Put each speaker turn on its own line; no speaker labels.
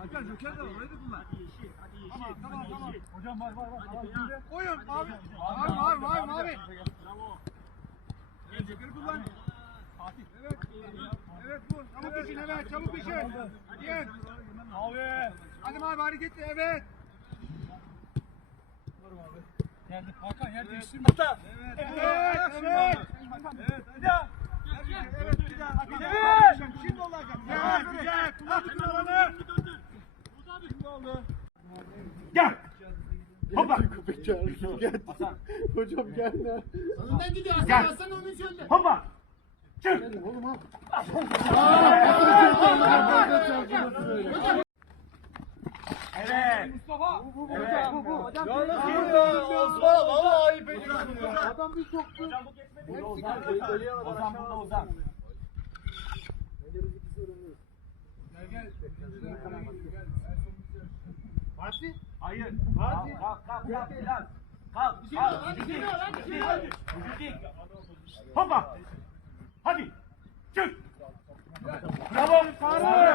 Joker de var. Orayı da kullan. Tamam. Hocam var. Koyun abi. Var. Joker'i kullan. Evet bu. Çabuk pişin. Hadi. Abi. Hadi abi hareketli evet. Geldi Hakan yer değiştirme. Evet. Evet. Şimdi olacak. Güzel. Kullandık arabanı. Şimdi oldu.
Gel. Hoppa.
Gel. Hocam gel lan.
Önden gidiyor.
Gel.
Hasan onun önünde.
Hoppa. Çık. Evet.
Mustafa.
Bu.
Hocam.
Osman valla ayıp ediyorsun ya. Adam bir soktu.
Ozan burada Ozan.
Gel.
Fatih.
Hayır.
Hadi.
Kalk biraz. Kalk. Vücut. Hoppa. Hadi. Çık. Bravo.